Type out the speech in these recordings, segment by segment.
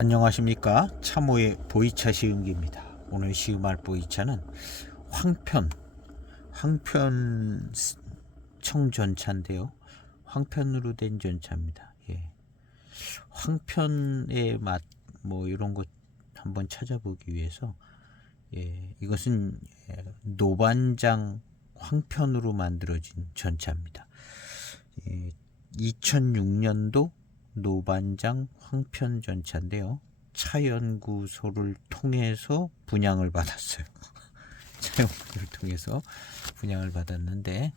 안녕하십니까. 참호의 보이차 시음기입니다. 오늘 시음할 보이차는 황편 청전차인데요. 황편으로 된 전차입니다. 황편의 맛 뭐 이런 것 한번 찾아보기 위해서 이것은 노반장 황편으로 만들어진 전차입니다. 2006년도 노반장 황편 전차인데요. 차연구소를 통해서 분양을 받았어요. 차연구소를 통해서 분양을 받았는데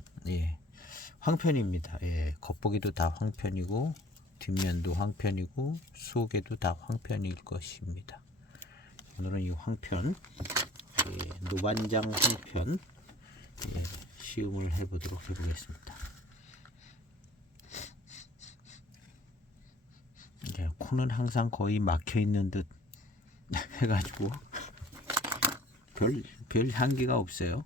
황편입니다. 겉보기도 다 황편이고 뒷면도 황편이고 속에도 다 황편일 것입니다. 오늘은 이 황편 노반장 황편 시음을 해보겠습니다. 코는 항상 거의 막혀 있는 듯 해가지고 별 향기가 없어요.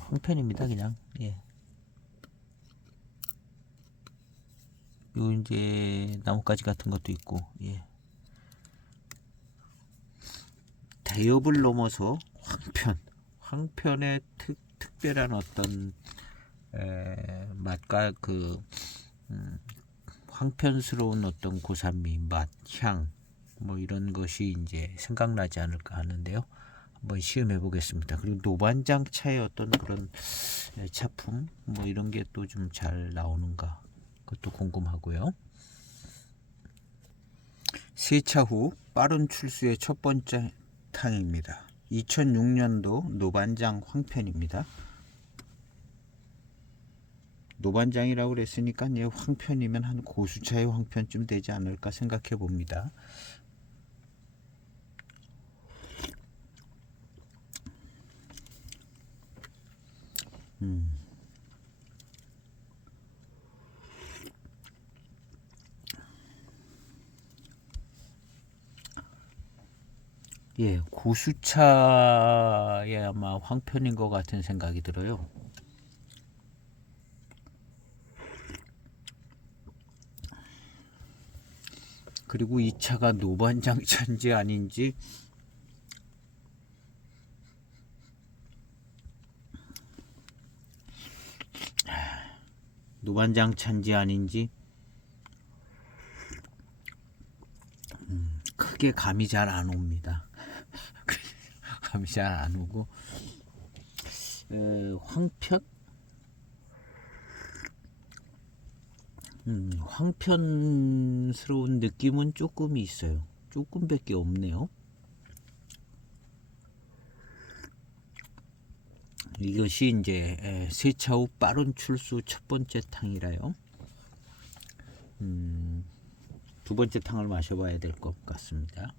황편입니다. 그냥 요 이제 나뭇가지 같은 것도 있고 대엽을 넘어서 황편의 특별한 어떤 맛과 황편스러운 어떤 고산미, 맛, 향 뭐 이런 것이 이제 생각나지 않을까 하는데요. 한번 시음해 보겠습니다. 그리고 노반장 차의 어떤 그런 차품 뭐 이런 게 또 좀 잘 나오는가 그것도 궁금하고요. 세차 후 빠른 출수의 첫 번째 탕입니다. 2006년도 노반장 황편입니다. 노반장이라고 그랬으니까 황편이면 한 고수차의 황편쯤 되지 않을까 생각해 봅니다. 고수차의 아마 황편인 것 같은 생각이 들어요. 그리고 이 차가 노반장 차인지 아닌지 노반장 차인지 아닌지 크게 감이 잘 안 옵니다. 감이 잘 안 오고 황편스러운 느낌은 조금 있어요. 조금밖에 없네요. 이것이 이제 세차 후 빠른 출수 첫 번째 탕이라요. 두 번째 탕을 마셔봐야 될 것 같습니다.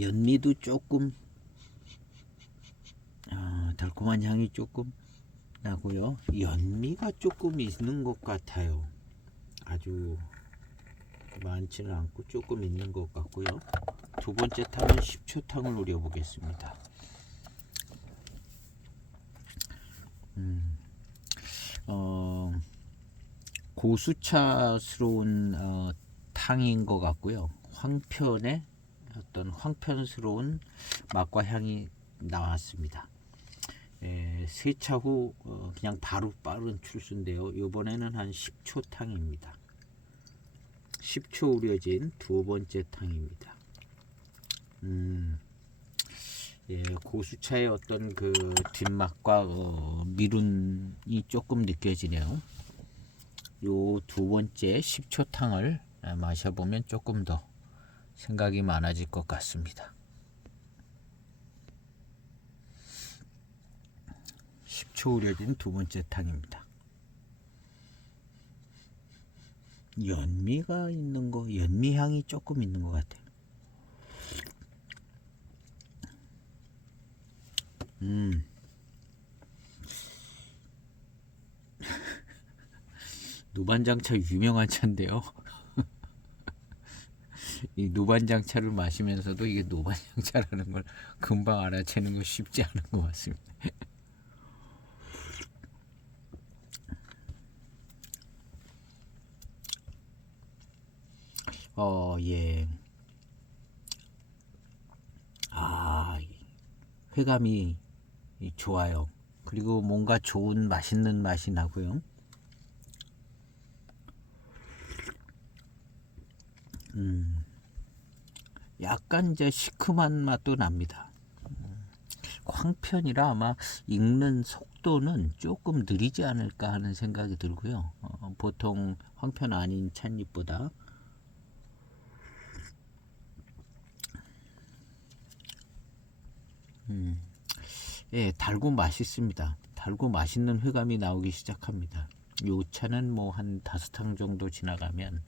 연미도 조금 달콤한 향이 조금 나고요. 연미가 조금 있는 것 같아요. 아주 많지는 않고 조금 있는 것 같고요. 두 번째 탕은 10초 탕을 노려보겠습니다. 고수차스러운 탕인 것 같고요. 황편의 어떤 황편스러운 맛과 향이 나왔습니다. 세차 후 그냥 바로 빠른 출수인데요. 이번에는 한 10초 탕입니다. 10초 우려진 두 번째 탕입니다. 고수차의 어떤 그 뒷맛과 미룬이 조금 느껴지네요. 요 두 번째 10초 탕을 마셔보면 조금 더 생각이 많아질 것 같습니다. 10초 우려진 두 번째 탕입니다. 연미가 있는 거, 연미 향이 조금 있는 것 같아요. 노반장차 유명한 차인데요. 이 노반장차를 마시면서도 이게 노반장차라는 걸 금방 알아채는 거 쉽지 않은 것 같습니다. 예. 회감이 좋아요. 그리고 뭔가 좋은 맛있는 맛이 나고요. 약간 이제 시큼한 맛도 납니다. 황편이라 아마 익는 속도는 조금 느리지 않을까 하는 생각이 들고요. 보통 황편 아닌 찻잎보다 예, 달고 맛있습니다. 달고 맛있는 회감이 나오기 시작합니다. 요 차는 뭐 한 5탕 정도 지나가면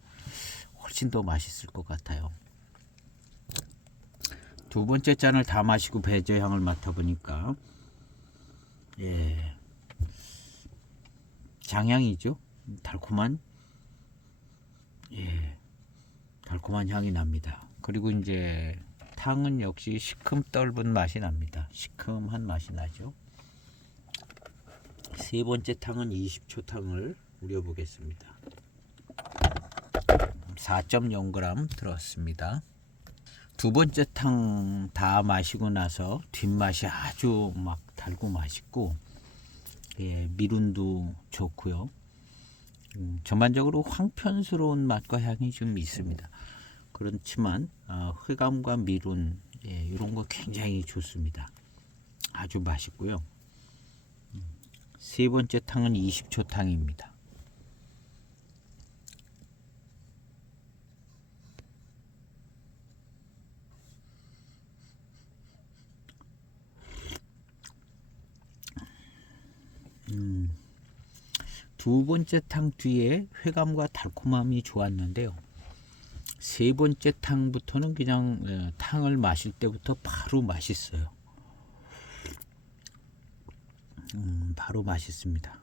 훨씬 더 맛있을 것 같아요. 두 번째 잔을 다 마시고 배저 향을 맡아보니까 예, 장향이죠. 달콤한 달콤한 향이 납니다. 그리고 이제 탕은 역시 시큼 떫은 맛이 납니다. 시큼한 맛이 나죠. 세 번째 탕은 20초 탕을 우려보겠습니다. 4.0g 들었습니다. 두 번째 탕 다 마시고 나서 뒷맛이 아주 막 달고 맛있고 예, 미룬도 좋고요. 전반적으로 황편스러운 맛과 향이 좀 있습니다. 그렇지만 흑암과 미룬 이런 거 굉장히 좋습니다. 아주 맛있고요. 세 번째 탕은 20초 탕입니다. 두 번째 탕 뒤에 회감과 달콤함이 좋았는데요. 세 번째 탕부터는 그냥 탕을 마실 때부터 바로 맛있어요. 바로 맛있습니다.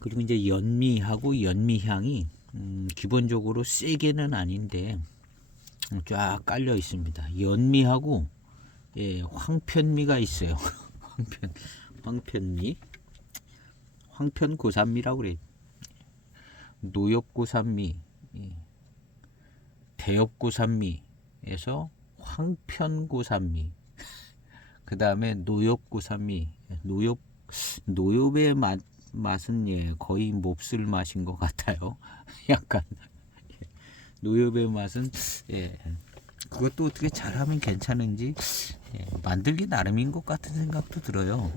그리고 이제 연미하고 연미향이 기본적으로 세게는 아닌데 쫙 깔려 있습니다. 연미하고 황편미가 있어요. 황편미, 황편고산미라고 그래요. 노엽고산미, 대엽고산미에서 황편고산미, 그 다음에 노엽고산미. 노엽의 맛은 거의 몹쓸 맛인 것 같아요. 약간 노엽의 맛은 그것도 어떻게 잘하면 괜찮은지 만들기 나름인 것 같은 생각도 들어요.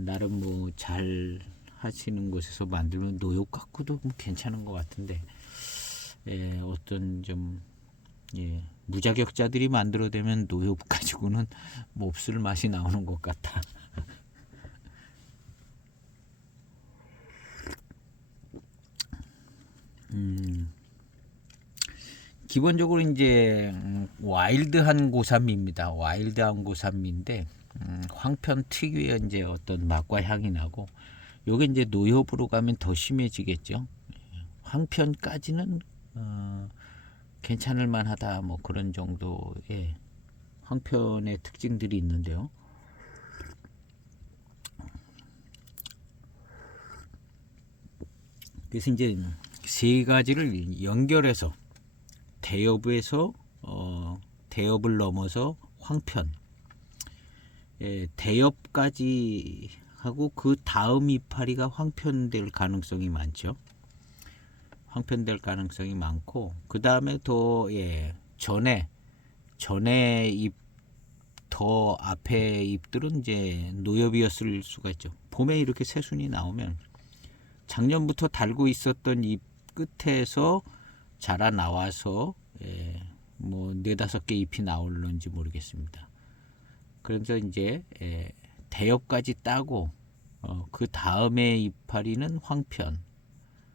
나름 뭐 잘 하시는 곳에서 만들면 노엽 갖고도 괜찮은 것 같은데 어떤 좀 무자격자들이 만들어내면 노엽 가지고는 몹쓸 맛이 나오는 것 같아. 기본적으로 이제 와일드한 고산미입니다. 와일드한 고산미인데 황편 특유의 이제 어떤 맛과 향이 나고 요게 이제 노엽으로 가면 더 심해지겠죠. 황편까지는 괜찮을 만하다 뭐 그런 정도의 황편의 특징들이 있는데요. 그래서 이제 세 가지를 연결해서 대엽에서 대엽을 넘어서 황편, 대엽까지 하고 그 다음 이파리가 황편될 가능성이 많죠. 황편될 가능성이 많고 그 다음에 더 전에 잎 더 앞에 잎들은 이제 노엽이었을 수가 있죠. 봄에 이렇게 새순이 나오면 작년부터 달고 있었던 잎 끝에서 자라 나와서 뭐 4-5개 잎이 나올는지 모르겠습니다. 그래서 이제 대엽까지 따고 그 다음에 이파리는 황편,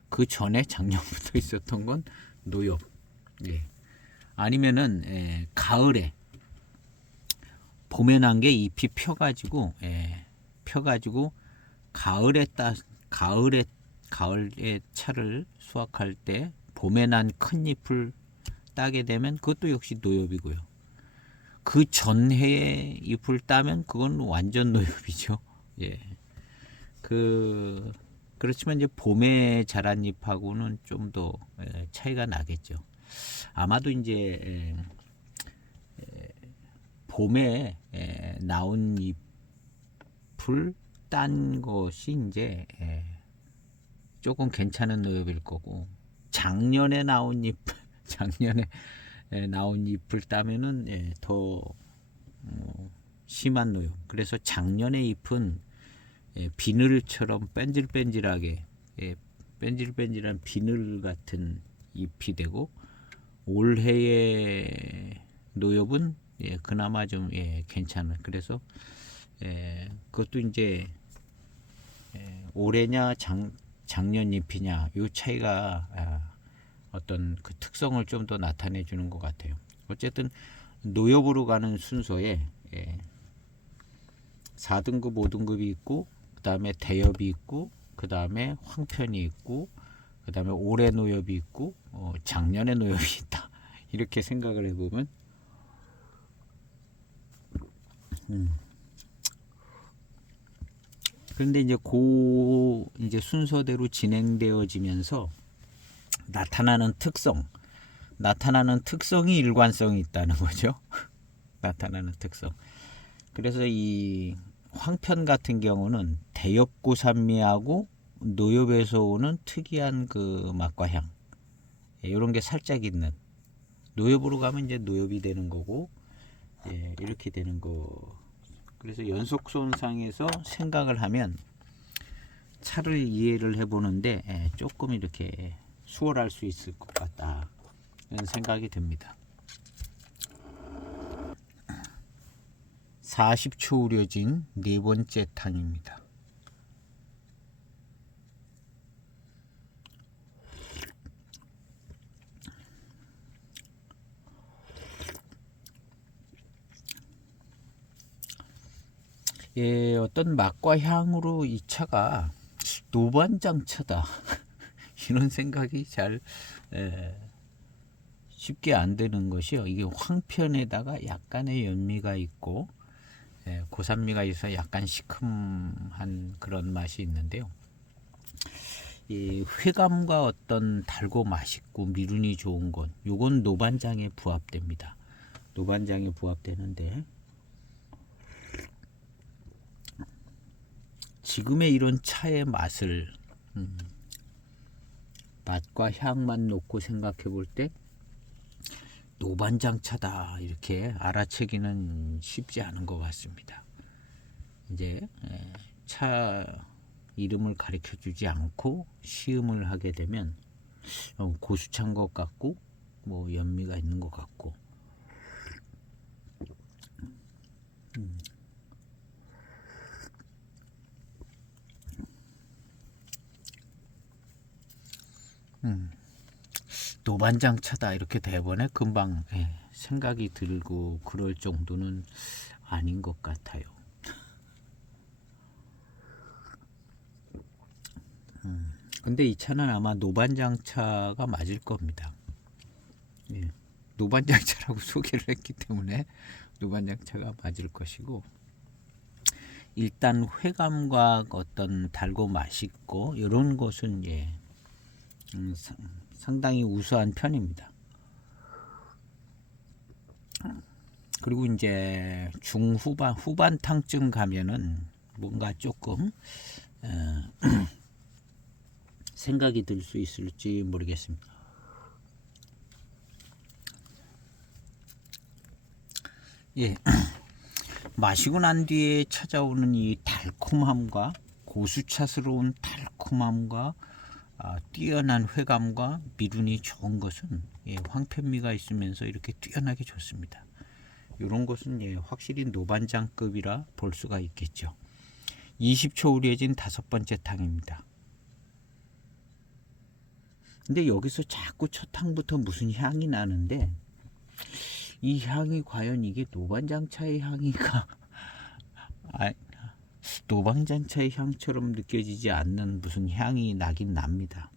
그 전에 작년부터 있었던 건 노엽. 아니면은 가을에 봄에 난 게 잎이 펴가지고 가을에 가을에 차를 수확할 때 봄에 난 큰 잎을 따게 되면 그것도 역시 노엽이고요. 그 전해에 잎을 따면 그건 완전 노엽이죠. 예. 그렇지만 이제 봄에 자란 잎하고는 좀 더 차이가 나겠죠. 아마도 이제 봄에 나온 잎을 딴 것이 이제 조금 괜찮은 노엽일 거고, 작년에 나온 잎, 작년에 나온 잎을 따면은 더 심한 노엽. 그래서 작년의 잎은 비늘처럼 뺀질뺀질하게, 뺀질뺀질한 비늘 같은 잎이 되고, 올해의 노엽은 그나마 좀 괜찮은. 그래서 그것도 이제 올해냐 작년 잎이냐 요 차이가 어떤 그 특성을 좀 더 나타내 주는 것 같아요. 어쨌든 노엽으로 가는 순서에 4등급, 5등급이 있고, 그 다음에 대엽이 있고, 그 다음에 황편이 있고, 그 다음에 올해 노엽이 있고, 작년에 노엽이 있다. 이렇게 생각을 해보면, 그런데 이제 이제 순서대로 진행되어지면서 나타나는 특성이 일관성이 있다는 거죠. 나타나는 특성. 그래서 이 황편 같은 경우는 대엽고산미하고 노엽에서 오는 특이한 그 맛과 향, 이런 게 살짝 있는. 노엽으로 가면 이제 노엽이 되는 거고, 이렇게 되는 거. 그래서 연속선상에서 생각을 하면 차를 이해를 해보는데 조금 이렇게 수월할 수 있을 것 같다, 이런 생각이 듭니다. 40초 우려진 네 번째 탕입니다. 어떤 맛과 향으로 이 차가 노반장차다 이런 생각이 잘 쉽게 안 되는 것이요. 이게 황편에다가 약간의 연미가 있고 고산미가 있어서 약간 시큼한 그런 맛이 있는데요. 이 회감과 어떤 달고 맛있고 미륜이 좋은 것, 요건 노반장에 부합됩니다. 노반장에 부합되는데, 지금의 이런 차의 맛을 맛과 향만 놓고 생각해 볼 때 노반장 차다 이렇게 알아채기는 쉽지 않은 것 같습니다. 이제 차 이름을 가르쳐 주지 않고 시음을 하게 되면 고수차인 것 같고, 뭐 연미가 있는 것 같고, 노반장차다 이렇게 대번에 금방 생각이 들고 그럴 정도는 아닌 것 같아요. 근데 이 차는 아마 노반장차가 맞을 겁니다. 노반장차라고 소개를 했기 때문에 노반장차가 맞을 것이고, 일단 회감과 어떤 달고 맛있고 이런 것은 상당히 우수한 편입니다. 그리고 이제 후반 탕쯤 가면은 뭔가 조금 생각이 들 수 있을지 모르겠습니다. 마시고 난 뒤에 찾아오는 이 달콤함과 고수차스러운 달콤함과 뛰어난 회감과 미륜이 좋은 것은 황편미가 있으면서 이렇게 뛰어나게 좋습니다. 이런 것은 확실히 노반장급이라 볼 수가 있겠죠. 20초 우려진 다섯 번째 탕입니다. 근데 여기서 자꾸 첫 탕부터 무슨 향이 나는데, 이 향이 과연 이게 노반장차의 향이가 노방잔차의 향처럼 느껴지지 않는 무슨 향이 나긴 납니다.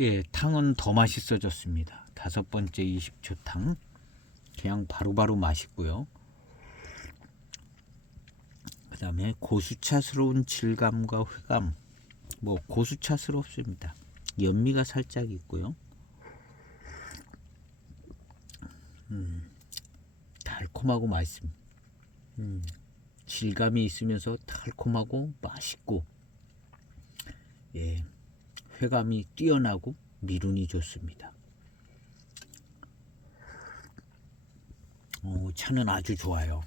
예, 탕은 더 맛있어졌습니다. 5번째 20초 탕. 그냥 바로바로 맛있고요. 그 다음에 고수차스러운 질감과 회감. 뭐 고수차스럽습니다. 연미가 살짝 있고요. 달콤하고 맛있습니다. 질감이 있으면서 달콤하고 맛있고, 예, 회감이 뛰어나고 미룬이 좋습니다. 차는 아주 좋아요.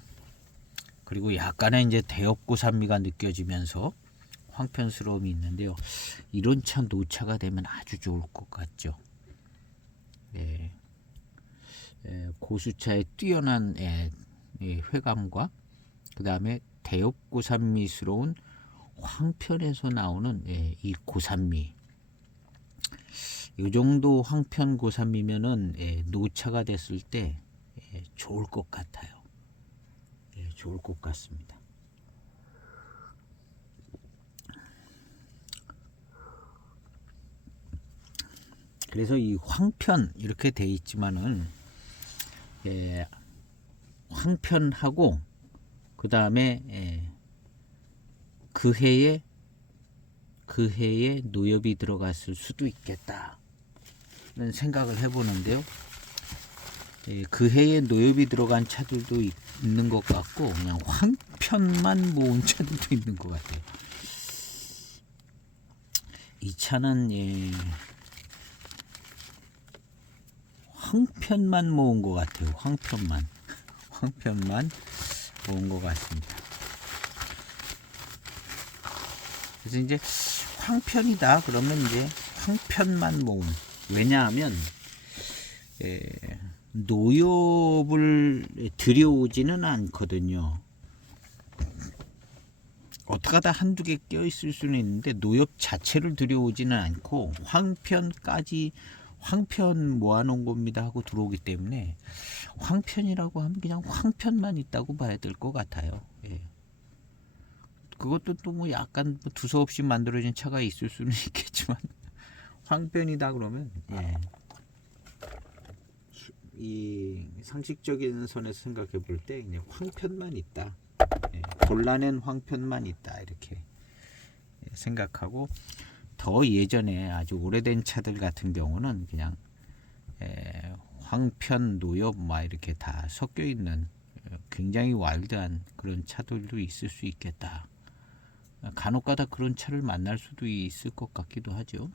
그리고 약간의 이제 대엽고산미가 느껴지면서 황편스러움이 있는데요. 이런 차 노차가 되면 아주 좋을 것 같죠. 예, 고수차의 뛰어난 회감과 그 다음에 대엽고산미스러운 황편에서 나오는 이 고산미, 이 정도 황편 고산미면은 노차가 됐을 때 좋을 것 같아요. 좋을 것 같습니다. 그래서 이 황편 이렇게 돼 있지만은 황편하고 그 다음에 그 해에 노엽이 들어갔을 수도 있겠다는 생각을 해보는데요. 그 해에 노엽이 들어간 차들도 있는 것 같고 그냥 황편만 모은 차들도 있는 것 같아요. 이 차는 황편만 모은 것 같아요. 황편만 모은 것 같습니다. 그래서 이제 황편이다 그러면 이제 황편만 모은. 왜냐하면 노엽을 들여오지는 않거든요. 어떻게 하다 한두 개 껴있을 수는 있는데 노엽 자체를 들여오지는 않고 황편 모아놓은 겁니다 하고 들어오기 때문에 황편이라고 하면 그냥 황편만 있다고 봐야 될 것 같아요. 그것도 또 뭐 약간 두서없이 만들어진 차가 있을 수는 있겠지만 황편이다 그러면 이 상식적인 선에서 생각해 볼 때 그냥 황편만 있다, 골라낸 황편만 있다 이렇게 생각하고, 더 예전에 아주 오래된 차들 같은 경우는 그냥 황편, 노엽 막 이렇게 다 섞여 있는 굉장히 와일드한 그런 차들도 있을 수 있겠다. 간혹가다 그런 차를 만날 수도 있을 것 같기도 하죠.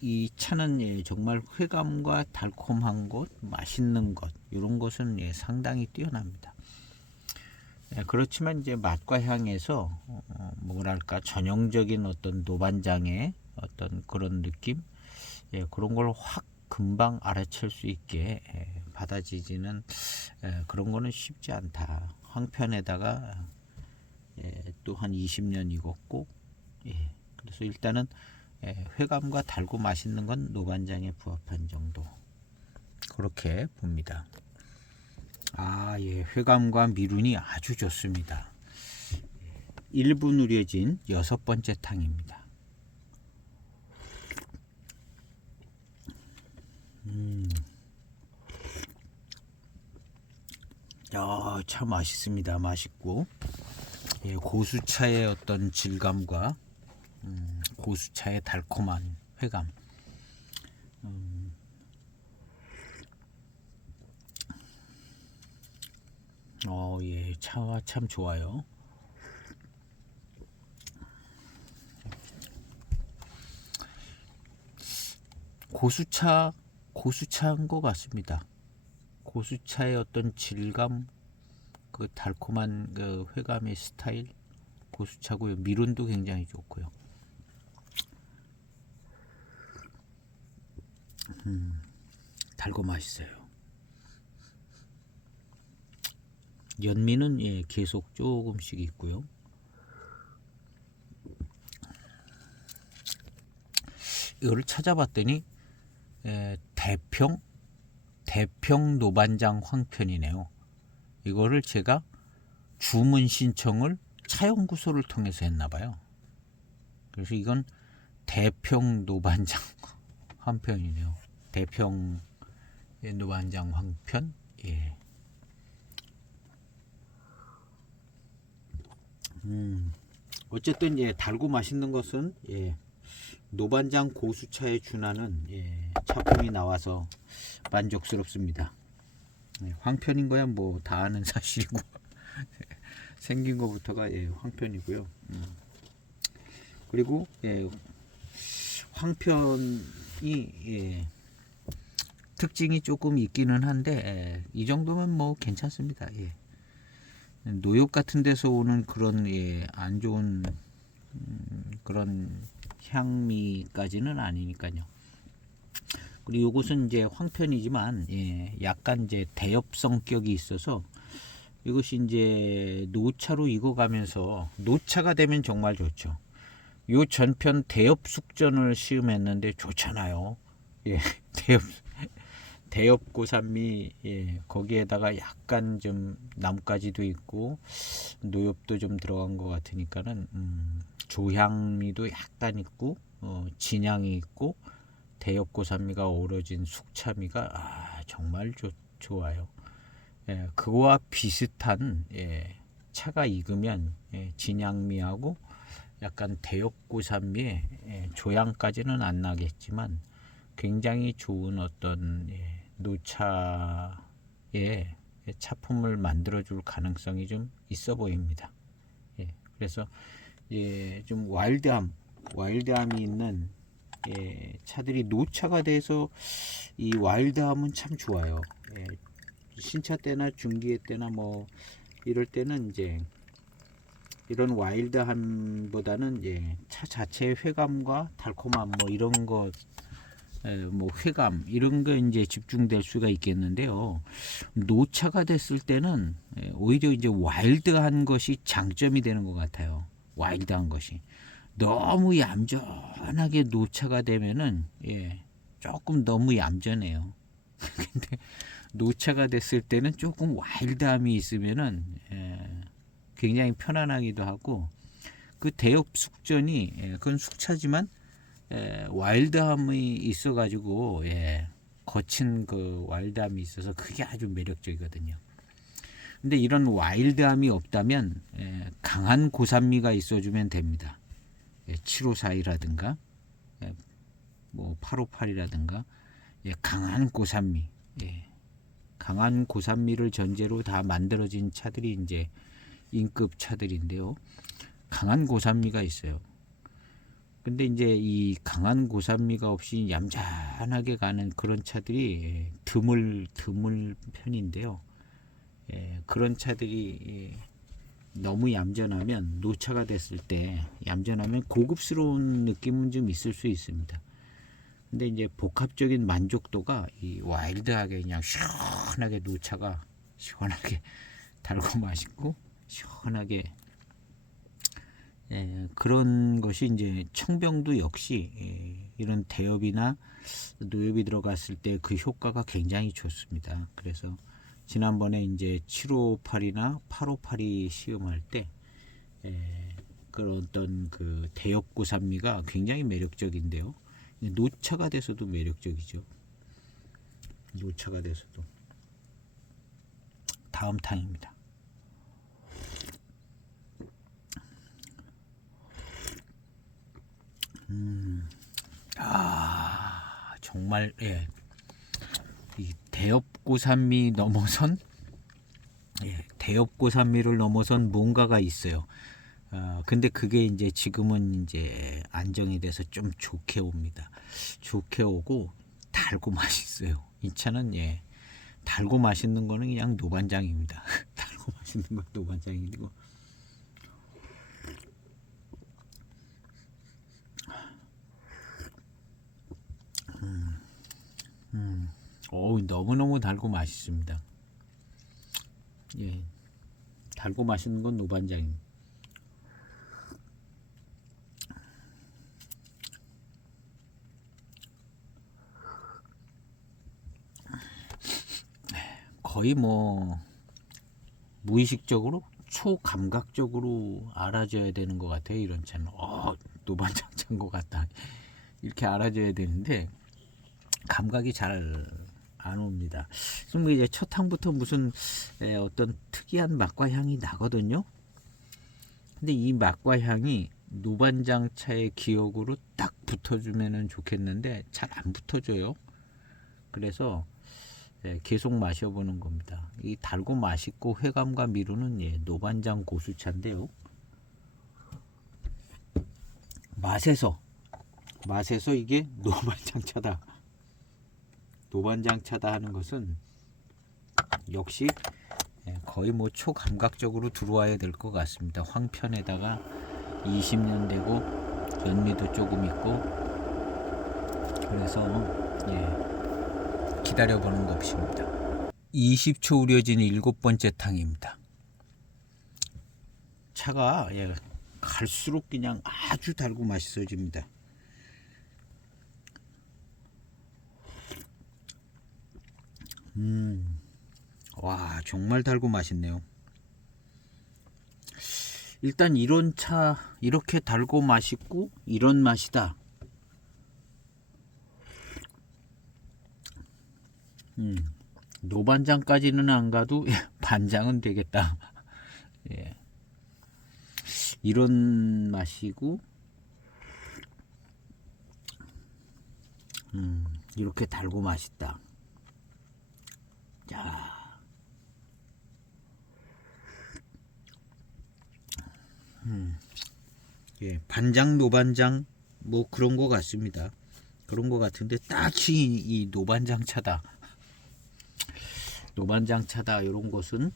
이 차는 정말 회감과 달콤한 것, 맛있는 것, 이런 것은 상당히 뛰어납니다. 그렇지만 이제 맛과 향에서 뭐랄까 전형적인 어떤 노반장의 어떤 그런 느낌, 그런 걸 확 금방 알아챌 수 있게 받아지지는 그런 거는 쉽지 않다. 황편에다가 또 한 20년 익었고, 그래서 일단은 회감과 달고 맛있는 건 노반장에 부합한 정도, 그렇게 봅니다. 회감과 미룬이 아주 좋습니다. 1분 우려진 6번째 탕입니다. 참 맛있습니다. 맛있고 고수차의 어떤 질감과 고수차의 달콤한 회감, 차와 참 좋아요. 고수차인 것 같습니다. 고수차의 어떤 질감, 그 달콤한 그 회감의 스타일, 고수차고요. 미론도 굉장히 좋고요. 달고 맛있어요. 연미는 계속 조금씩 있고요. 이거를 찾아봤더니 대평 노반장 황편이네요. 이거를 제가 주문 신청을 차연구소를 통해서 했나 봐요. 그래서 이건 대평 노반장 황편이네요. 대평 노반장 황편. 예. 어쨌든 달고 맛있는 것은 노반장 고수차에 준하는 차품이 나와서 만족스럽습니다. 황편인 거야 뭐 다 아는 사실이고 생긴 것부터가 황편이고요. 그리고 황편이 특징이 조금 있기는 한데 이 정도면 뭐 괜찮습니다. 노엽 같은 데서 오는 그런 안 좋은 그런 향미까지는 아니니까요. 그리고 이것은 이제 황편이지만 약간 이제 대엽 성격이 있어서 이것이 이제 노차로 익어가면서 노차가 되면 정말 좋죠. 요 전편 대엽 숙전을 시음했는데 좋잖아요. 대엽 고산미 거기에다가 약간 좀 나뭇가지도 있고 노엽도 좀 들어간 것 같으니까는 조향미도 약간 있고 진향이 있고 대엽 고산미가 어우러진 숙차미가 정말 좋아요. 그거와 비슷한 차가 익으면 진향미하고 약간 대엽 고산미의 조향까지는 안 나겠지만 굉장히 좋은 어떤 노차의 차품을 만들어줄 가능성이 좀 있어 보입니다. 그래서 좀 와일드함이 있는 차들이 노차가 돼서 이 와일드함은 참 좋아요. 신차 때나 중기의 때나 뭐 이럴 때는 이제 이런 와일드함보다는 차 자체의 회감과 달콤함 뭐 이런 거 뭐 회감 이런 거 이제 집중될 수가 있겠는데요. 노차가 됐을 때는 오히려 이제 와일드한 것이 장점이 되는 것 같아요. 와일드한 것이 너무 얌전하게 노차가 되면은 조금 너무 얌전해요. 근데 노차가 됐을 때는 조금 와일드함이 있으면은 굉장히 편안하기도 하고 그 대엽 숙전이 그건 숙차지만 와일드함이 있어가지고 거친 그 와일드함이 있어서 그게 아주 매력적이거든요. 근데 이런 와일드함이 없다면 강한 고산미가 있어주면 됩니다. 754이라든가 뭐 858이라든가 강한 고산미, 강한 고산미를 전제로 다 만들어진 차들이 이제 인급 차들인데요. 강한 고산미가 있어요. 근데 이제 이 강한 고산미가 없이 얌전하게 가는 그런 차들이 드물 편인데요. 그런 차들이 너무 얌전하면 노차가 됐을 때 얌전하면 고급스러운 느낌은 좀 있을 수 있습니다. 근데 이제 복합적인 만족도가 이 와일드하게 그냥 시원하게 노차가 시원하게 달고 맛있고 시원하게 그런 것이 이제 청병도 역시 이런 대엽이나 노엽이 들어갔을 때 그 효과가 굉장히 좋습니다. 그래서 지난번에 이제 758이나 858이 시음할 때 그런 어떤 그 대엽 고산미가 굉장히 매력적인데요. 노차가 돼서도 매력적이죠. 노차가 돼서도. 다음 탕입니다. 정말 이 대엽고산미 넘어선 대엽고산미를 넘어선 뭔가가 있어요. 근데 그게 이제 지금은 이제 안정이 돼서 좀 좋게 옵니다. 좋게 오고 달고 맛있어요. 이 차는 달고 맛있는 거는 그냥 노반장입니다. 달고 맛있는 건 노반장이고. 너무너무 달고 맛있습니다. 달고 맛있는 건 노반장입니다. 거의 뭐 무의식적으로 초감각적으로 알아줘야 되는 것 같아요. 이런 차는 노반장 찬 것 같다 이렇게 알아줘야 되는데 감각이 잘 안 옵니다. 그럼 이제 첫 향부터 무슨 어떤 특이한 맛과 향이 나거든요. 근데 이 맛과 향이 노반장 차의 기억으로 딱 붙어주면 좋겠는데 잘 안 붙어줘요. 그래서 계속 마셔보는 겁니다. 이 달고 맛있고 회감과 미루는 노반장 고수차인데요. 맛에서 이게 노반장 차다. 노반장 차다 하는 것은 역시 거의 뭐 초감각적으로 들어와야 될 것 같습니다. 황편에다가 20년 되고 연미도 조금 있고 그래서 기다려보는 것입니다. 20초 우려진 7번째 탕입니다. 차가 갈수록 그냥 아주 달고 맛있어집니다. 와, 정말 달고 맛있네요. 일단 이런 차 이렇게 달고 맛있고 이런 맛이다. 노반장까지는 안 가도 반장은 되겠다. 이런 맛이고 이렇게 달고 맛있다. 자, 반장 노반장 뭐 그런 거 같습니다. 그런 거 같은데 딱히 이 노반장 차다. 노반장 차다 이런 것은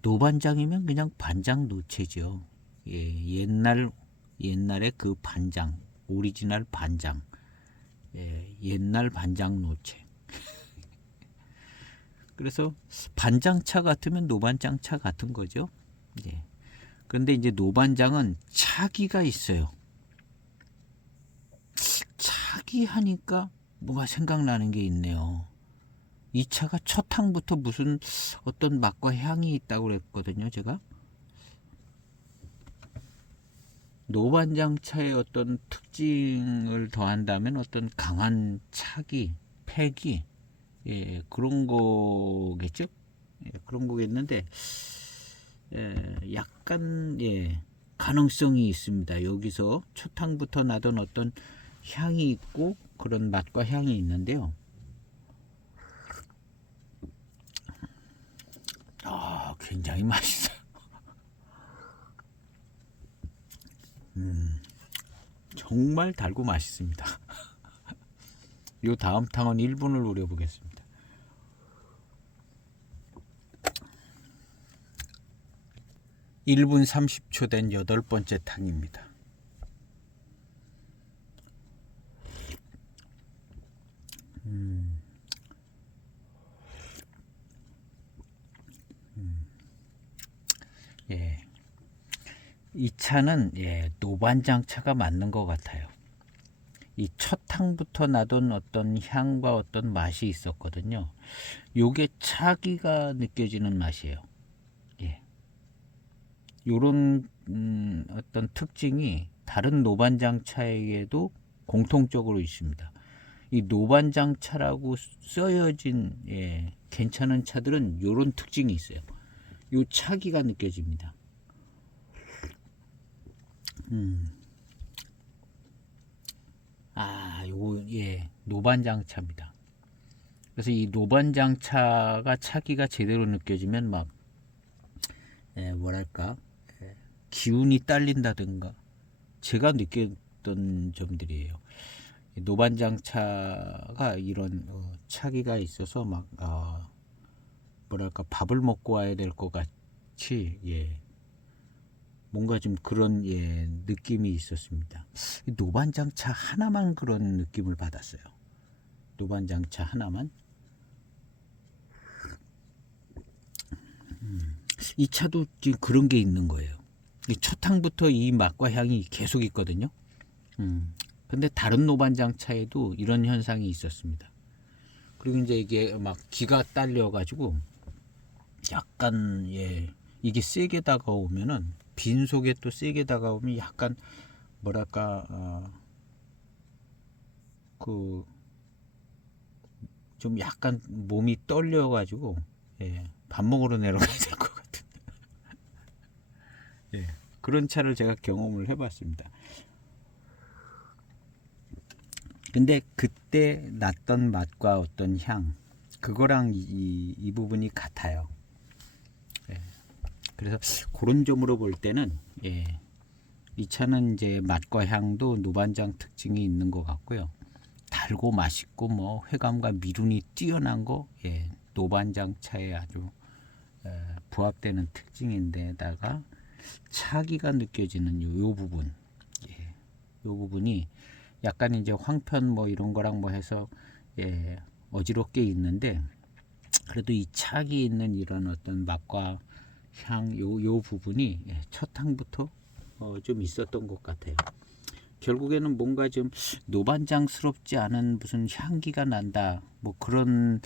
노반장이면 그냥 반장 노체죠. 옛날에 그 반장, 오리지널 반장, 옛날 반장 노체. 그래서 반장차 같으면 노반장차 같은 거죠. 그런데 이제 노반장은 차기가 있어요. 차기 하니까 뭐가 생각나는 게 있네요. 이 차가 첫 향부터 무슨 어떤 맛과 향이 있다고 그랬거든요. 제가 노반장 차의 어떤 특징을 더한다면 어떤 강한 차기, 패기 그런 거겠죠. 그런 거겠는데 약간 가능성이 있습니다. 여기서 첫 향부터 나던 어떤 향이 있고 그런 맛과 향이 있는데요. 굉장히 맛있어요. 정말 달고 맛있습니다. 요 다음 탕은 1분을 노려보겠습니다. (1분 30초) 된 8번째 탕입니다. 이 차는 노반장 차가 맞는 것 같아요. 이 첫 탕부터 나던 어떤 향과 어떤 맛이 있었거든요. 요게 차기가 느껴지는 맛이에요. 요런 어떤 특징이 다른 노반장 차에게도 공통적으로 있습니다. 이 노반장 차라고 쓰여진 괜찮은 차들은 요런 특징이 있어요. 요 차기가 느껴집니다. 요거 노반장 차입니다. 그래서 이 노반장 차가 차기가 제대로 느껴지면 막 뭐랄까 기운이 딸린다든가 제가 느꼈던 점들이에요. 노반장 차가 이런 차기가 있어서 막 뭐랄까 밥을 먹고 와야 될 것 같이 뭔가 좀 그런 느낌이 있었습니다. 노반장 차 하나만 그런 느낌을 받았어요. 노반장 차 하나만. 이 차도 지금 그런 게 있는 거예요. 첫 탕부터 이 맛과 향이 계속 있거든요. 근데 다른 노반장 차에도 이런 현상이 있었습니다. 그리고 이제 이게 막 기가 딸려 가지고 약간 이게 세게 다가오면은 빈속에 또 세게 다가오면 약간 뭐랄까 그 좀 약간 몸이 떨려 가지고 밥 먹으러 내려가야 될 것 같은 그런 차를 제가 경험을 해봤습니다. 근데 그때 났던 맛과 어떤 향 그거랑 이 부분이 같아요. 그래서 그런 점으로 볼 때는 이 차는 이제 맛과 향도 노반장 특징이 있는 것 같고요. 달고 맛있고 뭐 회감과 미륜이 뛰어난 거 노반장 차에 아주 부합되는 특징인데다가 차기가 느껴지는 요 부분, 요 부분이 약간 이제 황편 뭐 이런 거랑 뭐 해서 어지럽게 있는데 그래도 이 차기 있는 이런 어떤 맛과 향 요 부분이 첫 향부터 좀 있었던 것 같아요. 결국에는 뭔가 좀 노반장스럽지 않은 무슨 향기가 난다 뭐 그런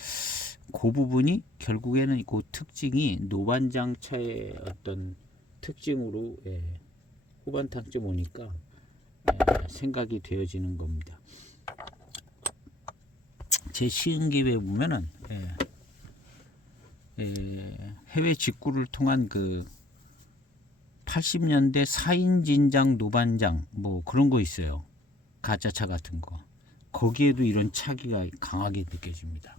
그 부분이 결국에는 그 특징이 노반장 차의 어떤 특징으로 후반탕쯤 오니까 생각이 되어지는 겁니다. 제 시흥기에 보면은 해외 직구를 통한 그 80년대 4인 진장 노반장 뭐 그런 거 있어요. 가짜차 같은 거. 거기에도 이런 차기가 강하게 느껴집니다.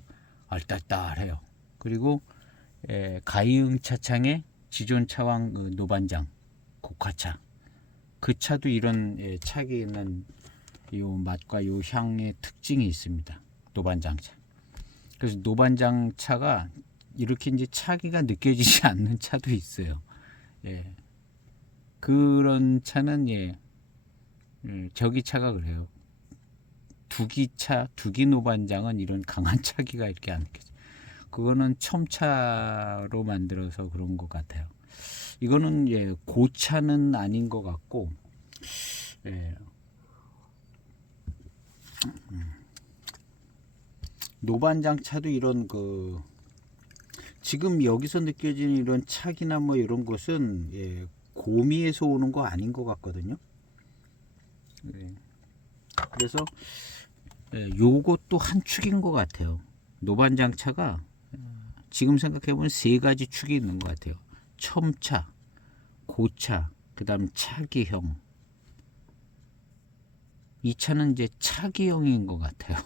알딸딸해요. 그리고 가이응 차창의 지존 차왕 노반장 고가차. 그 차도 이런 차기 있는 요 맛과 요 향의 특징이 있습니다. 노반장차. 그래서 노반장차가 이렇게 이제 차기가 느껴지지 않는 차도 있어요. 그런 차는 저기 차가 그래요. 두기 노반장은 이런 강한 차기가 이렇게 안 느껴져. 그거는 첨차로 만들어서 그런 것 같아요. 이거는 고차는 아닌 것 같고, 노반장 차도 이런 지금 여기서 느껴지는 이런 차기나 뭐 이런 것은 고미에서 오는 거 아닌 것 같거든요. 그래서 요것도 한 축인 것 같아요. 노반장 차가 지금 생각해보면 세 가지 축이 있는 것 같아요. 첨차, 고차, 그 다음 차기형. 이 차는 이제 차기형인 것 같아요.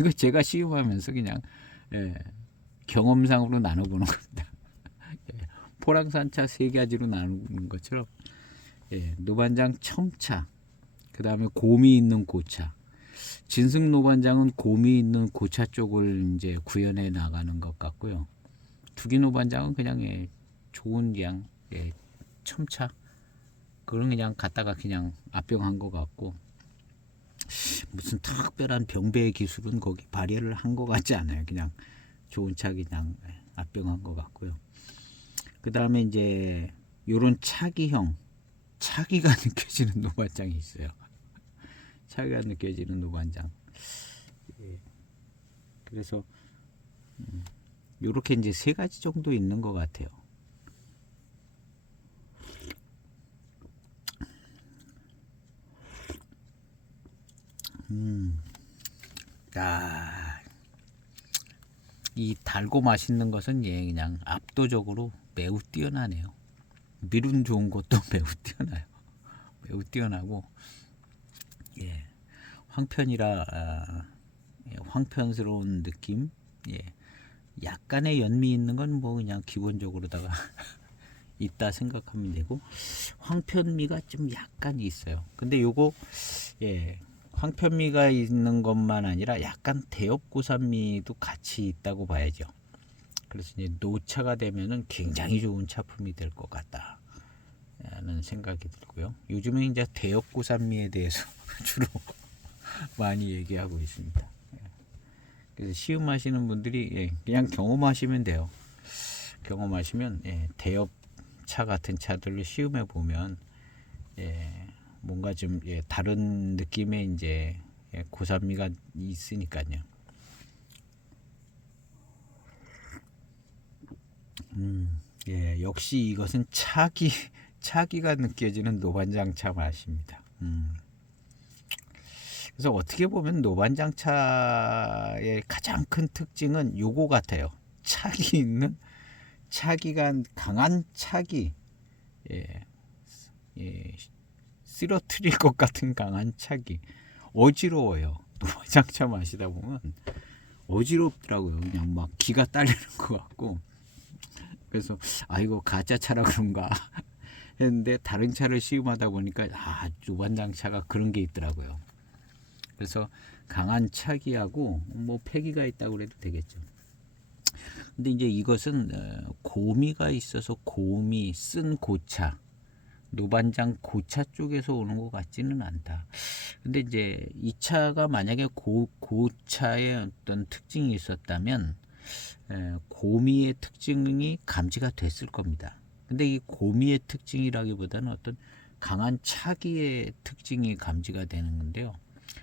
이거 제가 시음하면서 그냥 경험상으로 나눠보는 겁니다. 포랑산차 세 가지로 나누는 것처럼 노반장 첨차, 그 다음에 곰이 있는 고차. 진승 노반장은 곰이 있는 고차 쪽을 이제 구현해 나가는 것 같고요. 두기 노반장은 그냥 좋은 그냥 첨차 그런 그냥 갖다가 그냥 압병한 것 같고 무슨 특별한 병배의 기술은 거기 발휘를 한 것 같지 않아요. 그냥 좋은 차 그냥 압병한 것 같고요. 그 다음에 이제 요런 차기형 차기가 느껴지는 노반장이 있어요. 차기가 느껴지는 노반장. 그래서 요렇게 이제 세 가지 정도 있는 것 같아요. 이 달고 맛있는 것은 그냥 압도적으로 매우 뛰어나네요. 미룬 좋은 것도 매우 뛰어나요. 매우 뛰어나고 황편이라 황편스러운 느낌. 약간의 연미 있는 건 뭐 그냥 기본적으로다가 있다 생각하면 되고 황편미가 좀 약간 있어요. 근데 요거 황편미가 있는 것만 아니라 약간 대엽고산미도 같이 있다고 봐야죠. 그래서 이제 노차가 되면은 굉장히 좋은 차품이 될 것 같다는 생각이 들고요. 요즘에 이제 대엽고산미에 대해서 주로 많이 얘기하고 있습니다. 그래서 시음하시는 분들이 그냥 경험하시면 돼요. 경험하시면 대엽차 같은 차들로 시음해 보면 뭔가 좀 다른 느낌의 이제 고산미가 있으니까요. 예, 역시 이것은 차기가 느껴지는 노반장차 맛입니다. 그래서 어떻게 보면 노반장차의 가장 큰 특징은 요거 같아요. 차기가 강한 차기, 예, 예, 쓰러뜨릴 것 같은 강한 차기. 어지러워요. 노반장차 마시다 보면 어지럽더라고요. 그냥 막 기가 딸리는 것 같고. 그래서 이거 가짜 차라 그런가 했는데 다른 차를 시음하다 보니까 노반장차가 그런 게 있더라고요. 그래서 강한 차기하고 뭐 패기가 있다고 그래도 되겠죠. 근데 이제 이것은 고미가 있어서 쓴 고차, 노반장 고차 쪽에서 오는 것 같지는 않다. 근데 이제 이 차가 만약에 고차의 어떤 특징이 있었다면 고미의 특징이 감지가 됐을 겁니다. 근데 이 고미의 특징이라기보다는 어떤 강한 차기의 특징이 감지가 되는 건데요.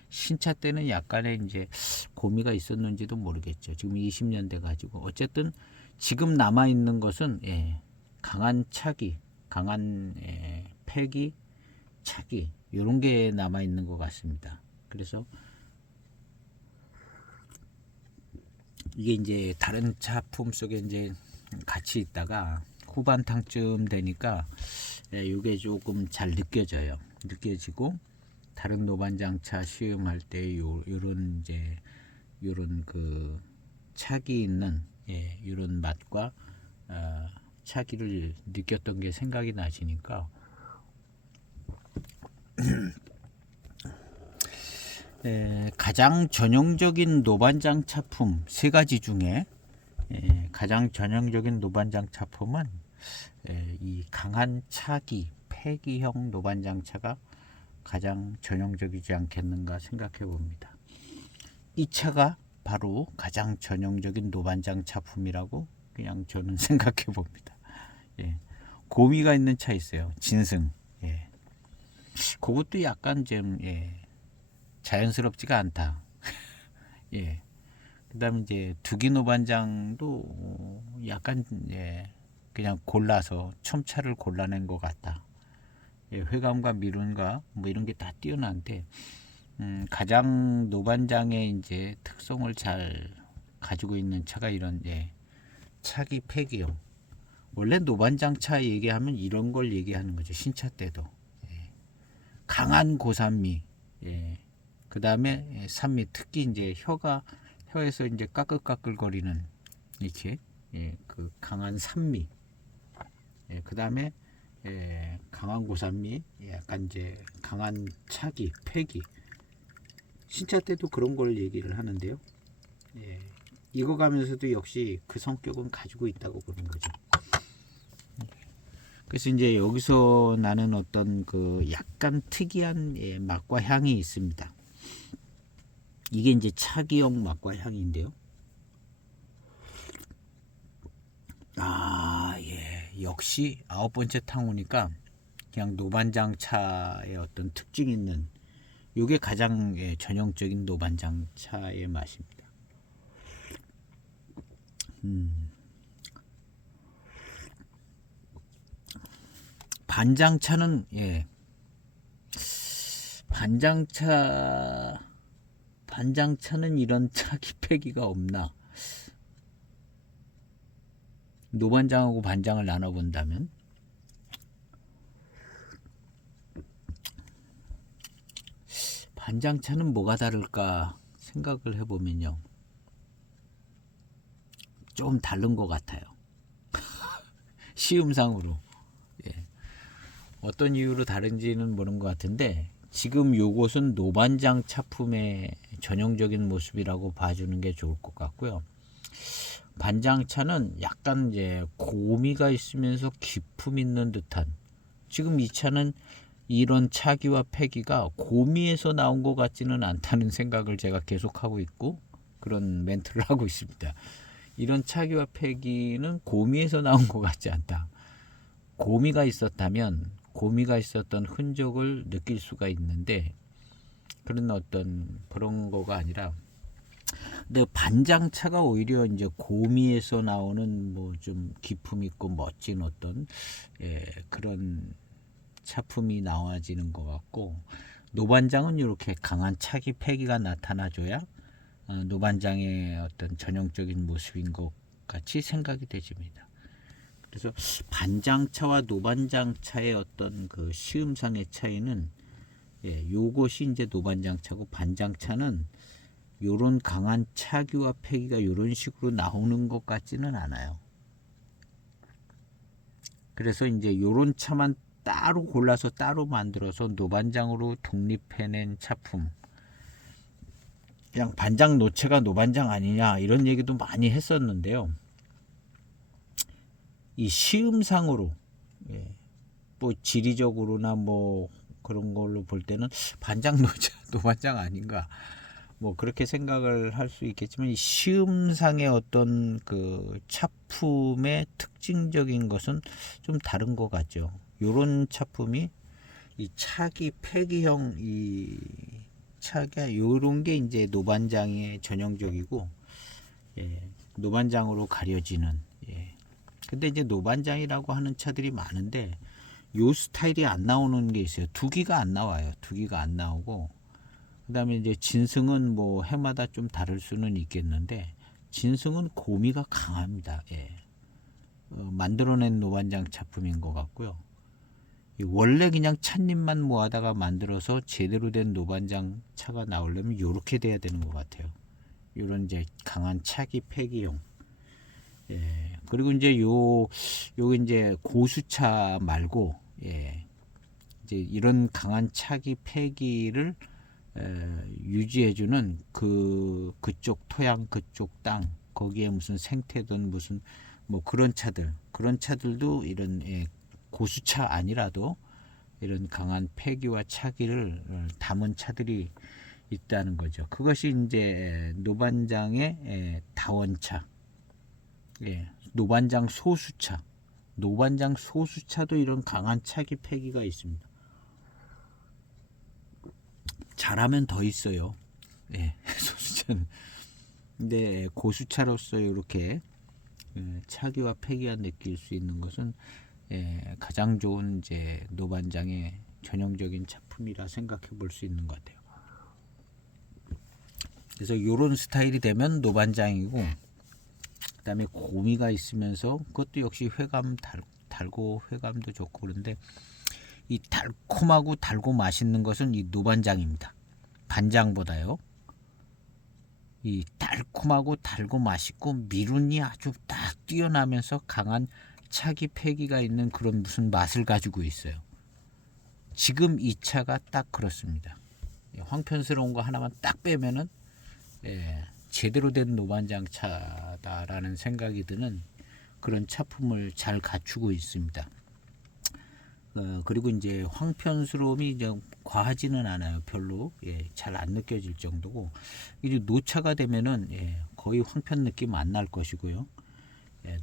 신차 때는 약간의 이제 고미가 있었는지도 모르겠죠. 지금 20년 돼 가지고 어쨌든 지금 남아 있는 것은 강한 차기, 강한 패기, 차기 이런 게 남아 있는 것 같습니다. 그래서 이게 이제 다른 차품 속에 이제 같이 있다가 후반탕쯤 되니까 이게 조금 잘 느껴지고 다른 노반장차 시음할 때 요런 그 차기 있는 요런 맛과 차기를 느꼈던 게 생각이 나시니까 가장 전형적인 노반장 차품 세 가지 중에 가장 전형적인 노반장 차품은 이 강한 차기 패기형 노반장차가 가장 전형적이지 않겠는가 생각해 봅니다. 이 차가 바로 가장 전형적인 노반장 차품이라고 그냥 저는 생각해 봅니다. 고미가 있는 차 있어요. 진승. 그것도 약간 좀 자연스럽지가 않다. 그다음에 이제 두기노반장도 약간 그냥 골라서 첨차를 골라낸 것 같다. 회감과 미륜과 뭐 이런 게 다 뛰어난데 가장 노반장의 이제 특성을 잘 가지고 있는 차가 이런 차기 패기요. 원래 노반장 차 얘기하면 이런 걸 얘기하는 거죠. 신차 때도 강한 고산미, 그 다음에 산미, 특히 이제 혀에서 이제 까끌까끌거리는 이렇게 그 강한 산미, 그 다음에 강한 고산미, 약간 이제 강한 차기, 패기. 신차 때도 그런 걸 얘기를 하는데요. 익어가면서도 역시 그 성격은 가지고 있다고 보는 거죠. 그래서 이제 여기서 나는 어떤 그 약간 특이한 맛과 향이 있습니다. 이게 이제 차기형 맛과 향인데요. 역시 9번째 탕 오니까 그냥 노반장 차의 어떤 특징 있는 이게 가장 전형적인 노반장 차의 맛입니다. 반장차는 반장차는 이런 차기 패기가 없나? 노반장하고 반장을 나눠본다면 반장차는 뭐가 다를까 생각을 해보면요, 좀 다른 것 같아요. 시음상으로 어떤 이유로 다른지는 모르는 것 같은데 지금 요것은 노반장 차품의 전형적인 모습이라고 봐주는 게 좋을 것 같고요. 반장차는 약간 이제 고미가 있으면서 기품 있는 듯한, 지금 이 차는 이런 차기와 패기가 고미에서 나온 것 같지는 않다는 생각을 제가 계속하고 있고 그런 멘트를 하고 있습니다. 이런 차기와 패기는 고미에서 나온 것 같지 않다. 고미가 있었다면 고미가 있었던 흔적을 느낄 수가 있는데 그런 거가 아니라, 근데 반장차가 오히려 이제 고미에서 나오는 뭐 좀 기품 있고 멋진 어떤 그런 차품이 나와지는 것 같고, 노반장은 이렇게 강한 차기 패기가 나타나줘야 노반장의 어떤 전형적인 모습인 것 같이 생각이 되집니다. 그래서 반장차와 노반장차의 어떤 그 시음상의 차이는 요것이 이제 노반장차고, 반장차는 요런 강한 차기와 패기가 요런 식으로 나오는 것 같지는 않아요. 그래서 이제 요런 차만 따로 골라서 따로 만들어서 노반장으로 독립해낸 차품, 그냥 반장 노체가 노반장 아니냐 이런 얘기도 많이 했었는데요. 이 시음상으로 뭐 지리적으로나 뭐 그런 걸로 볼 때는 반장 노체 노반장 아닌가 뭐 그렇게 생각을 할 수 있겠지만, 이 시음상의 어떤 그 차품의 특징적인 것은 좀 다른 것 같죠. 요런 차품이 이 차기 폐기형 이 차가 요런 게 이제 노반장의 전형적이고, 노반장으로 가려지는. 근데 이제 노반장이라고 하는 차들이 많은데 요 스타일이 안 나오는 게 있어요. 두기가 안 나와요. 두기가 안 나오고, 그다음에 이제 진승은 뭐 해마다 좀 다를 수는 있겠는데, 진승은 고미가 강합니다. 만들어낸 노반장 차품인 것 같고요. 원래 그냥 찻잎만 모아다가 만들어서 제대로 된 노반장 차가 나오려면 이렇게 돼야 되는 것 같아요. 이런 이제 강한 차기 폐기용. 그리고 이제 요 이제 고수차 말고, 이제 이런 강한 차기 폐기를 유지해주는 그쪽 토양, 그쪽 땅, 거기에 무슨 생태든 무슨 뭐 그런 차들도 이런 고수차 아니라도 이런 강한 폐기와 차기를 담은 차들이 있다는 거죠. 그것이 이제 노반장의 다원차, 노반장 소수차, 노반장 소수차도 이런 강한 차기 폐기가 있습니다. 잘하면 더 있어요. 소수차는. 근데 고수차로서 이렇게 차기와 폐기가 느낄 수 있는 것은 가장 좋은 이제 노반장의 전형적인 작품이라 생각해 볼 수 있는 것 같아요. 그래서 이런 스타일이 되면 노반장이고, 그다음에 고미가 있으면서 그것도 역시 회감 달고 회감도 좋고, 그런데 이 달콤하고 달고 맛있는 것은 이 노반장입니다. 반장보다요. 이 달콤하고 달고 맛있고 미룬이 아주 딱 뛰어나면서 강한 차기 패기가 있는 그런 무슨 맛을 가지고 있어요. 지금 이 차가 딱 그렇습니다. 황편스러운 거 하나만 딱 빼면은 제대로 된 노반장 차다라는 생각이 드는 그런 차품을 잘 갖추고 있습니다. 그리고 이제 황편스러움이 이제 과하지는 않아요. 별로 잘 안 느껴질 정도고, 이제 노차가 되면은 거의 황편 느낌 안 날 것이고요.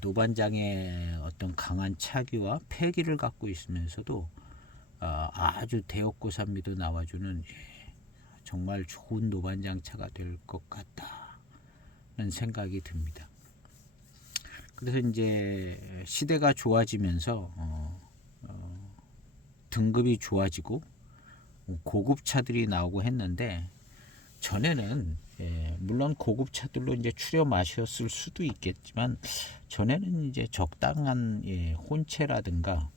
노반장의 어떤 강한 차기와 패기를 갖고 있으면서도 아주 대역고산미도 나와주는 정말 좋은 노반장 차가 될 것 같다는 생각이 듭니다. 그래서 이제 시대가 좋아지면서 등급이 좋아지고 고급차들이 나오고 했는데, 전에는 물론 고급차들로 이제 추려 마셨을 수도 있겠지만, 전에는 이제 적당한 혼체라든가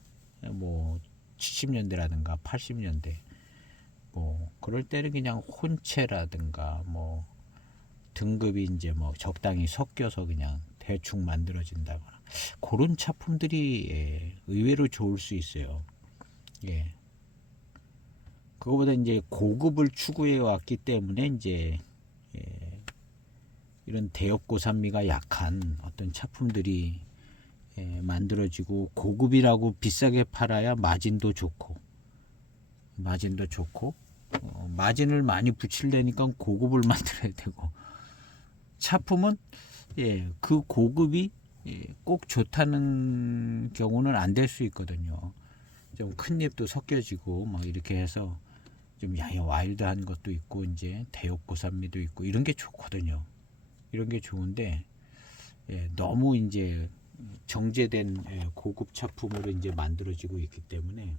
뭐 70년대라든가 80년대 뭐 그럴 때는 그냥 혼체라든가 뭐 등급이 이제 뭐 적당히 섞여서 그냥 대충 만들어진다거나 그런 차품들이 의외로 좋을 수 있어요. 그거보다 이제 고급을 추구해 왔기 때문에 이제 이런 대역고산미가 약한 어떤 차품들이 만들어지고, 고급이라고 비싸게 팔아야 마진도 좋고 마진을 많이 붙이려니까 고급을 만들어야 되고, 차품은 그 고급이 꼭 좋다는 경우는 안 될 수 있거든요. 좀 큰 잎도 섞여지고 막 이렇게 해서 좀 와일드한 것도 있고, 이제 대역고산미도 있고 이런 게 좋거든요. 이런 게 좋은데 너무 이제 정제된 고급 차품으로 이제 만들어지고 있기 때문에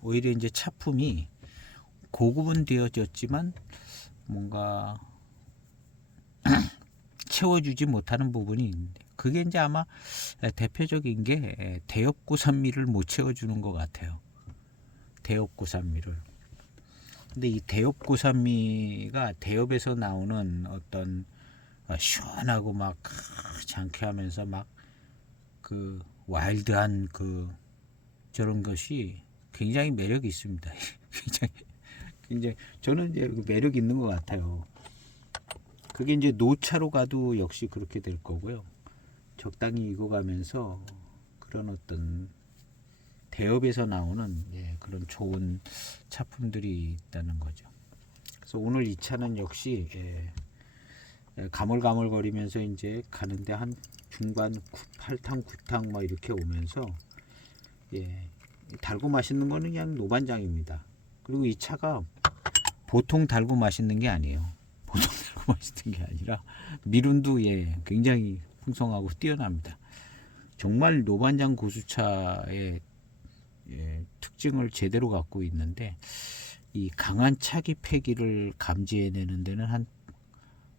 오히려 이제 차품이 고급은 되어졌지만 뭔가 채워주지 못하는 부분이 있는데, 그게 이제 아마 대표적인 게 대엽고산미를 못 채워주는 것 같아요. 대엽고산미를. 근데 이 대엽고산미가 대엽에서 나오는 어떤 시원하고 막 장쾌하면서 막 그 와일드한 그 저런 것이 굉장히 매력이 있습니다. 굉장히 저는 이제 매력 있는 것 같아요. 그게 이제 노차로 가도 역시 그렇게 될 거고요. 적당히 익어가면서 그런 어떤 대엽에서 나오는 그런 좋은 차품들이 있다는 거죠. 그래서 오늘 이 차는 역시 가물가물거리면서 이제 가는데 한 중반 8탕 9탕 뭐 이렇게 오면서 달고 맛있는 거는 그냥 노반장입니다. 그리고 이 차가 보통 달고 맛있는 게 아니에요. 보통 달고 맛있는 게 아니라 미륜도 굉장히 풍성하고 뛰어납니다. 정말 노반장 고수차의 특징을 제대로 갖고 있는데, 이 강한 차기 패기를 감지해내는 데는 한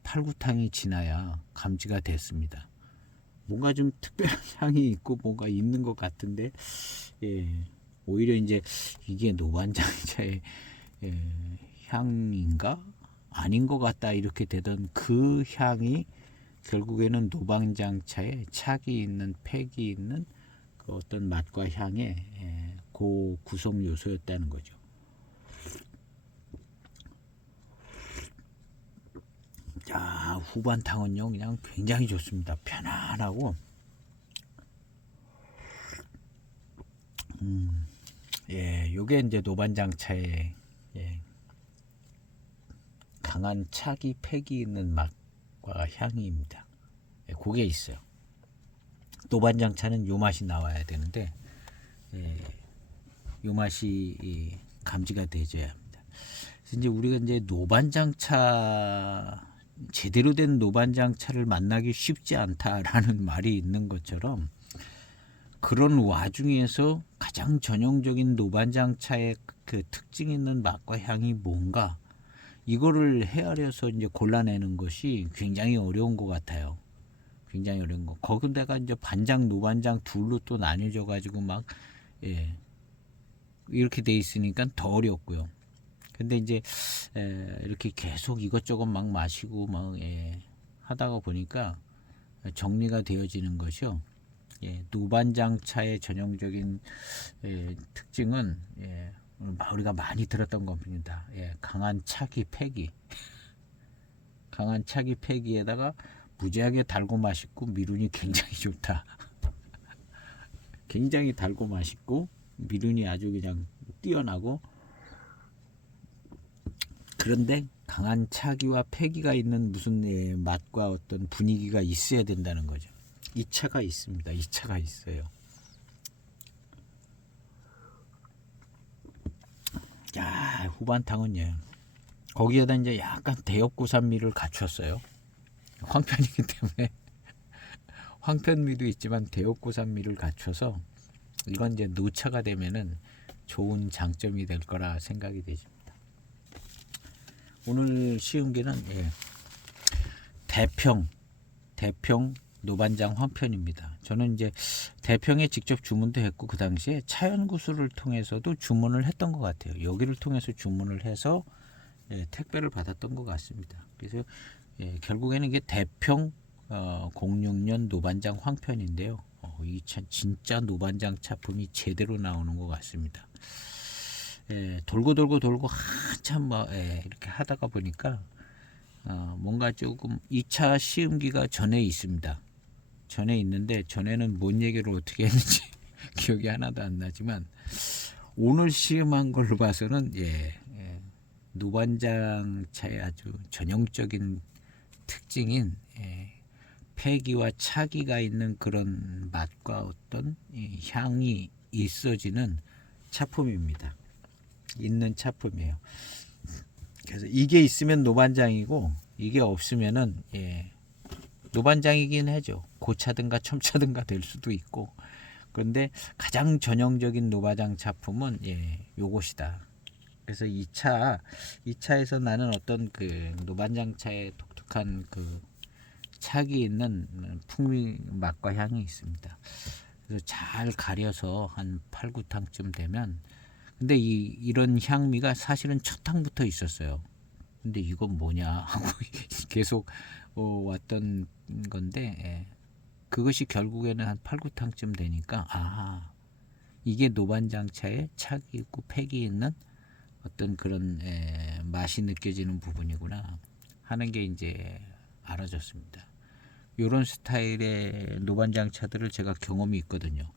8, 9탕이 지나야 감지가 됐습니다. 뭔가 좀 특별한 향이 있고 뭔가 있는 것 같은데, 오히려 이제 이게 노반장차의 향인가 아닌 것 같다 이렇게 되던 그 향이 결국에는 노반장차의 착이 있는 패기 있는 그 어떤 맛과 향의 그 구성 요소였다는 거죠. 자, 후반탕은요 그냥 굉장히 좋습니다. 편안하고 요게 이제 노반장차의 강한 차기 패기 있는 맛과 향입니다. 그게 있어요. 노반장차는 요 맛이 나와야 되는데 요 맛이 감지가 되줘야 합니다. 그래서 이제 우리가 이제 노반장차, 제대로 된 노반장차를 만나기 쉽지 않다라는 말이 있는 것처럼, 그런 와중에서 가장 전형적인 노반장차의 그 특징 있는 맛과 향이 뭔가, 이거를 헤아려서 이제 골라내는 것이 굉장히 어려운 것 같아요. 굉장히 어려운 거. 거기다가 이제 반장, 노반장 둘로 또 나뉘어져 가지고 막 이렇게 돼 있으니까 더 어렵고요. 근데 이제 이렇게 계속 이것저것 막 마시고 막 하다가 보니까 정리가 되어지는 것이요. 노반장차의 전형적인 특징은 우리가 많이 들었던 겁니다. 강한 차기 패기. 강한 차기 패기에다가 무지하게 달고 맛있고 미륜이 굉장히 좋다. 굉장히 달고 맛있고 미륜이 아주 그냥 뛰어나고, 그런데 강한 차기와 패기가 있는 무슨 맛과 어떤 분위기가 있어야 된다는 거죠. 이 차가 있습니다. 이 차가 있어요. 야, 후반탕은 거기에다 이제 약간 대엽고산미를 갖췄어요. 황편이기 때문에 황편미도 있지만 대엽고산미를 갖춰서 이건 이제 노차가 되면은 좋은 장점이 될 거라 생각이 되십니다. 오늘 시음기는 대평 노반장 황편입니다. 저는 이제 대평에 직접 주문도 했고, 그 당시에 차연구수를 통해서도 주문을 했던 것 같아요. 여기를 통해서 주문을 해서 택배를 받았던 것 같습니다. 그래서 결국에는 이게 대평 06년 노반장 황편인데요. 이 차 진짜 노반장 차품이 제대로 나오는 것 같습니다. 돌고 한참 이렇게 하다가 보니까 뭔가 조금 2차 시음기가 전에 있습니다. 전에 있는데, 전에는 뭔 얘기를 어떻게 했는지 기억이 하나도 안 나지만, 오늘 시음한 걸로 봐서는 노반장 차의 아주 전형적인 특징인 패기와 차기가 있는 그런 맛과 어떤 향이 있어지는 차품입니다. 있는 차품이에요. 그래서 이게 있으면 노반장이고 이게 없으면은 노반장이긴 하죠. 고차든가 첨차든가 될 수도 있고. 그런데 가장 전형적인 노반장 차품은 요것이다. 그래서 2차에서 나는 어떤 그 노반장차의 독특한 그 착이 있는 풍미 맛과 향이 있습니다. 그래서 잘 가려서 한 8, 9탕쯤 되면 근데 이런 향미가 사실은 첫 탕부터 있었어요. 근데 이건 뭐냐 하고 계속 왔던 건데 그것이 결국에는 한 8, 9탕쯤 되니까 이게 노반장차에 착이 있고 팩이 있는 어떤 그런 맛이 느껴지는 부분이구나 하는 게 이제 알아졌습니다. 이런 스타일의 노반장 차들을 제가 경험이 있거든요.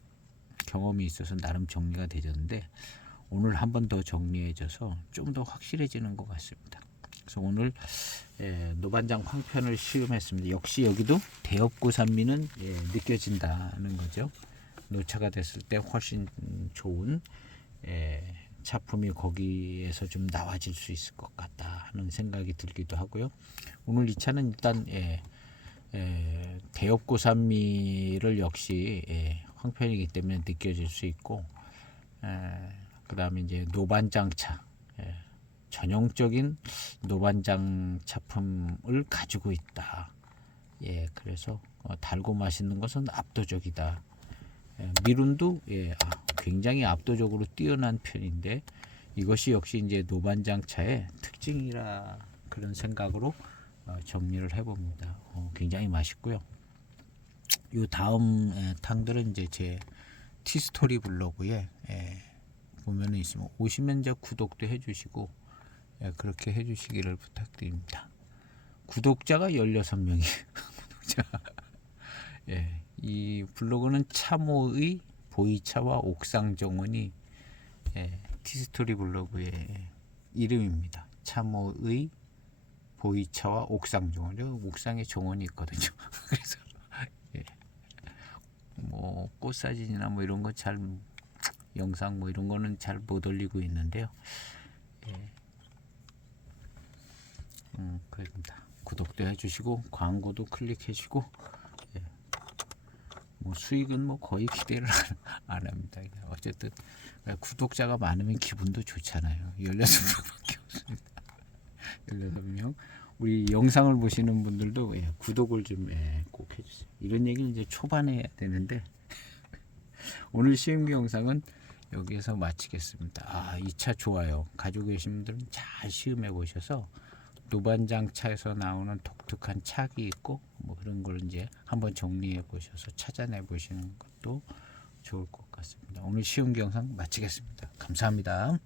경험이 있어서 나름 정리가 되졌는데 오늘 한 번 더 정리해져서 좀 더 확실해지는 것 같습니다. 그래서 오늘 노반장 황편을 시음했습니다. 역시 여기도 대엽고산미는 느껴진다는 거죠. 노차가 됐을 때 훨씬 좋은 차품이 거기에서 좀 나와질 수 있을 것 같다 하는 생각이 들기도 하고요. 오늘 이 차는 일단 대엽고산미를 역시 황편이기 때문에 느껴질 수 있고 그 다음에 이제 노반장차 전형적인 노반장 차품을 가지고 있다. 그래서 달고 맛있는 것은 압도적이다. 미룬도 굉장히 압도적으로 뛰어난 편인데 이것이 역시 이제 노반장차의 특징이라 그런 생각으로 정리를 해봅니다. 굉장히 맛있고요. 요 다음 탕들은 이제 제 티스토리 블로그에 보면은 있으면 오시면 이제 구독도 해주시고 그렇게 해주시기를 부탁드립니다. 구독자가 16명이 구독자. 이 블로그는 차모의 보이차와 옥상정원이 티스토리 블로그의 이름입니다. 차모의 보이차와 옥상정원. 옥상에 정원이 있거든요. 그래서 뭐 꽃사진이나 뭐 이런 거 잘 영상 뭐 이런 거는 잘 못 올리고 있는데요. 그렇습니다. 구독도 해주시고 광고도 클릭해주시고 뭐 수익은 뭐 거의 기대를 안 합니다. 어쨌든 구독자가 많으면 기분도 좋잖아요. 16명밖에 없습니다. 16명. 우리 영상을 보시는 분들도 구독을 좀 꼭 해주세요. 이런 얘기는 이제 초반에 해야 되는데 오늘 시음기 영상은 여기에서 마치겠습니다. 이 차 좋아요. 가지고 계신 분들은 잘 시음해 보셔서 노반장 차에서 나오는 독특한 착이 있고 뭐 그런 걸 이제 한번 정리해 보셔서 찾아내 보시는 것도 좋을 것 같습니다. 오늘 시음기 영상 마치겠습니다. 감사합니다.